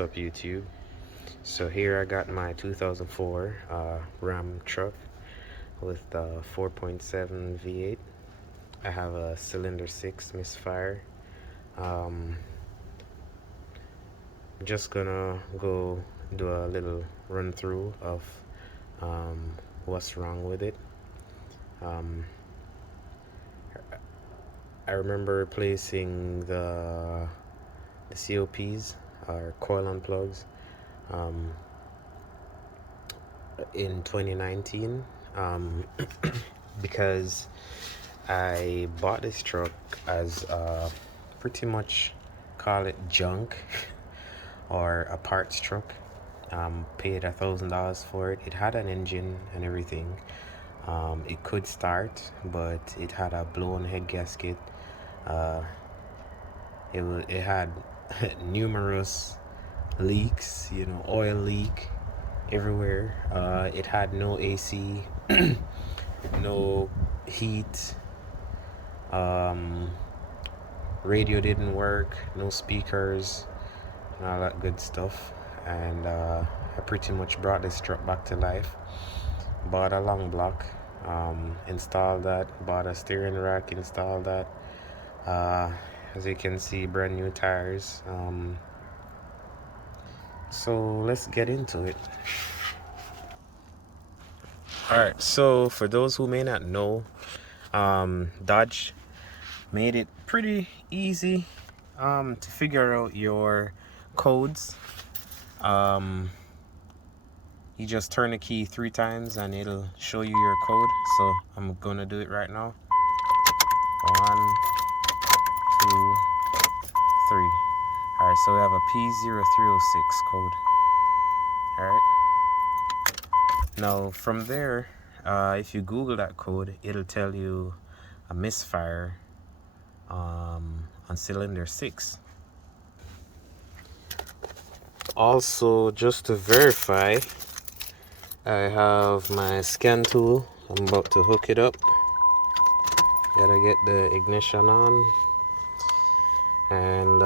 What's up, YouTube? So here I got my 2004 Ram truck with 4.7 V8. I have a cylinder 6 misfire. I'm just gonna go do a little run through of what's wrong with it. I remember replacing the COPs, or coil unplugs, in 2019 because I bought this truck as pretty much call it junk or a parts truck. Paid $1,000 for it. It had an engine and everything. It could start, but it had a blown head gasket. It had numerous leaks, oil leak everywhere. It had no AC, no heat. Radio didn't work, no speakers, and all that good stuff. And I pretty much brought this truck back to life. Bought a long block, installed that. Bought a steering rack, installed that. As you can see, brand new tires. So let's get into it. Alright, so for those who may not know, Dodge made it pretty easy to figure out your codes. You just turn the key 3 times and it'll show you your code. So I'm gonna do it right now. 1, 2, 3. Alright, so we have a P0306 code. Alright. Now from there, if you Google that code, it'll tell you a misfire on cylinder 6. Also, just to verify, I have my scan tool. I'm about to hook it up. Gotta get the ignition on. And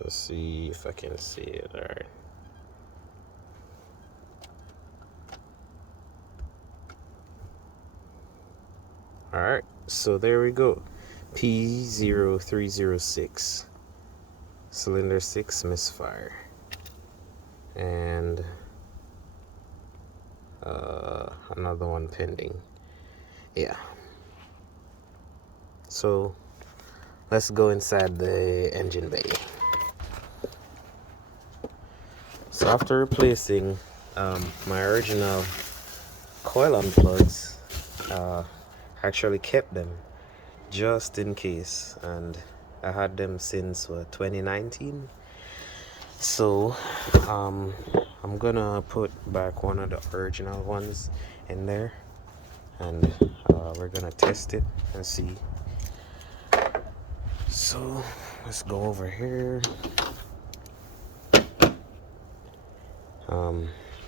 let's see if I can see it. Alright. Alright, so there we go. P0306. Cylinder 6 misfire. And another one pending. Yeah. So let's go inside the engine bay. So after replacing my original coil unplugs, actually kept them just in case, and I had them since 2019. So I'm gonna put back one of the original ones in there, and we're gonna test it and see. So let's go over here.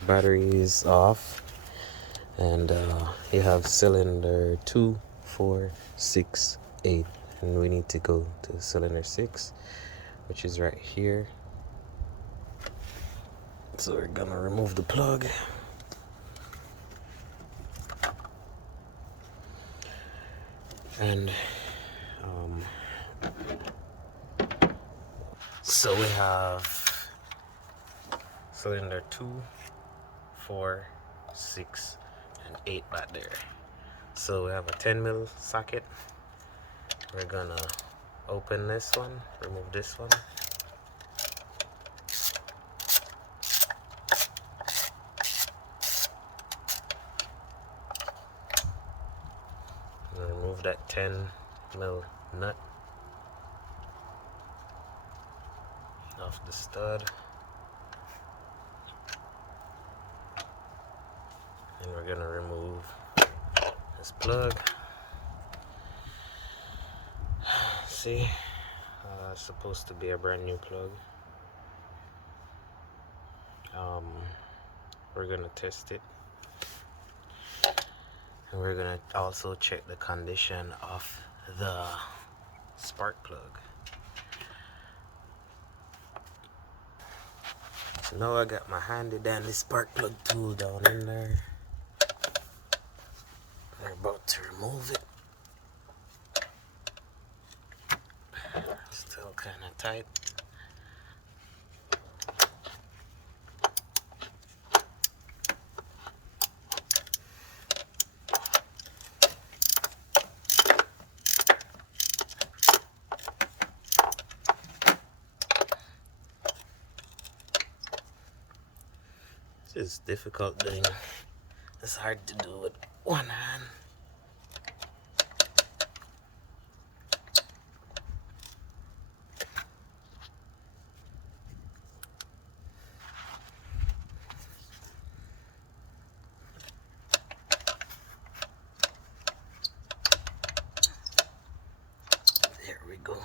Battery is off, and you have cylinder 2, 4, 6, 8, and we need to go to cylinder 6, which is right here. So we're gonna remove the plug. And so we have cylinder 2, 4, 6, and 8 back there. So we have a 10mm socket. We're gonna open this one, remove this one. Remove that 10mm nut off the stud. And we're gonna remove this plug. See, it's supposed to be a brand new plug. We're gonna test it, and we're gonna also check the condition of the spark plug. Now I got my handy dandy spark plug tool down in there. We're about to remove it. Still kind of tight. It's difficult doing. It's hard to do with one hand. There we go.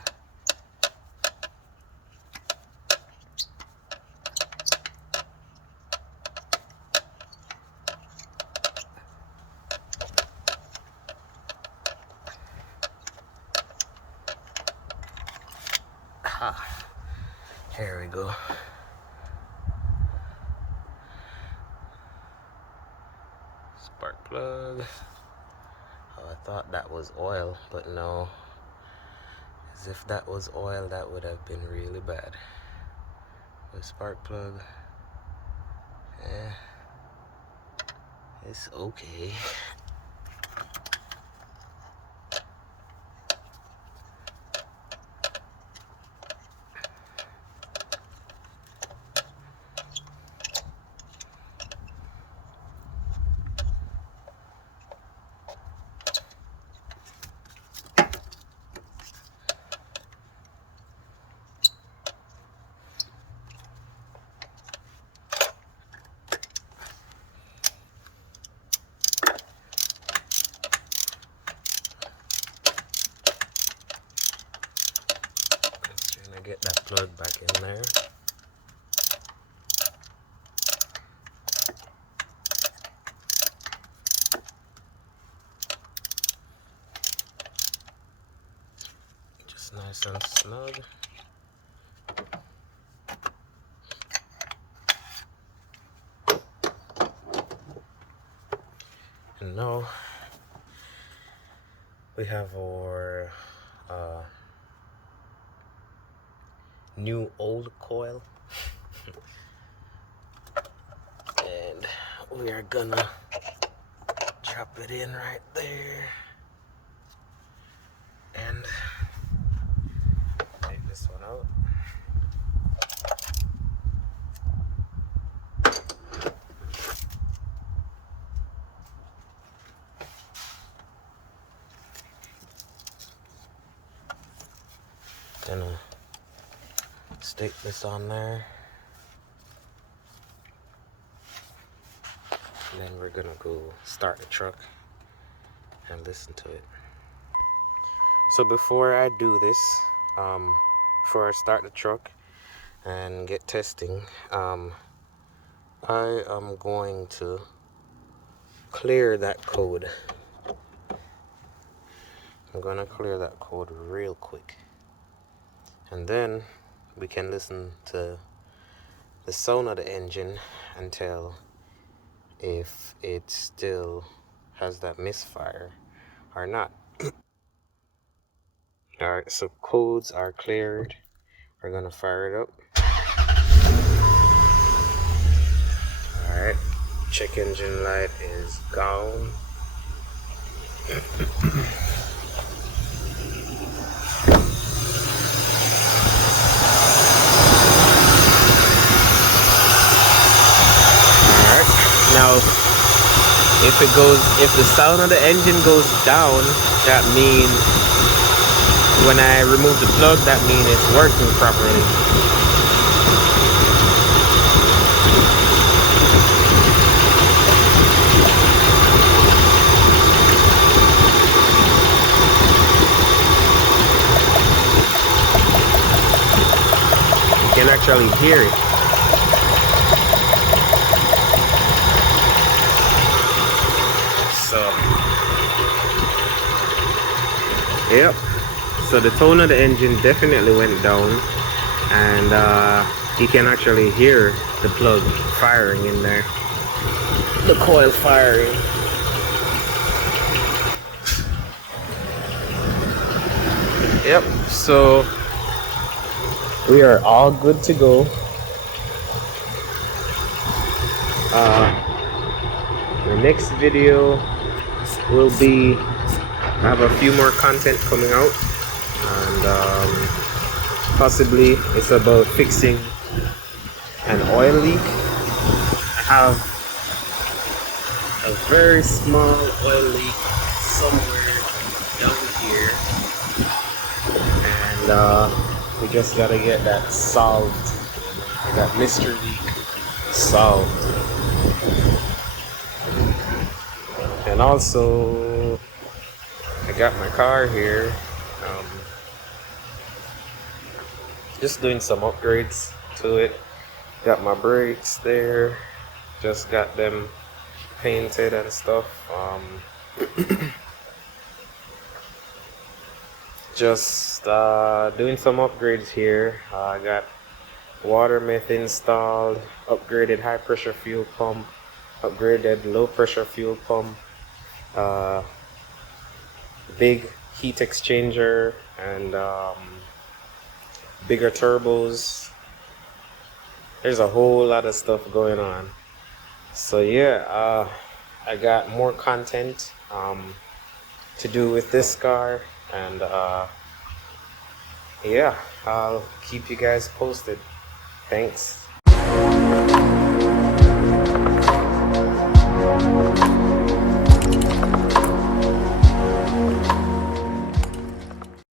Here we go. Spark plug. Oh, I thought that was oil, but no. As if that was oil, that would have been really bad. The spark plug, it's okay. Get that plug back in there. Just nice and snug. And now we have our new old coil, and we are gonna drop it in right there and take this one out. Gonna stick this on there, and then we're gonna go start the truck and listen to it. So before I do this, before I start the truck and get testing, I am going to clear that code. I'm gonna clear that code real quick, and then we can listen to the sound of the engine and tell if it still has that misfire or not. Alright, so codes are cleared. We're gonna fire it up. Alright, check engine light is gone. Now, if the sound of the engine goes down, that means when I remove the plug, that means it's working properly. You can actually hear it. Yep, so the tone of the engine definitely went down, and you can actually hear the plug firing in there. The coil firing. Yep, so we are all good to go. The next video will be, I have a few more content coming out, and possibly it's about fixing an oil leak. I have a very small oil leak somewhere down here, and we just gotta get that solved, that mystery leak solved. And also, I got my car here, just doing some upgrades to it. Got my brakes there, just got them painted and stuff. Just doing some upgrades here. I got water meth installed, upgraded high pressure fuel pump, upgraded low pressure fuel pump, big heat exchanger, and bigger turbos. There's a whole lot of stuff going on. So yeah, I got more content to do with this car, and yeah, I'll keep you guys posted. Thanks.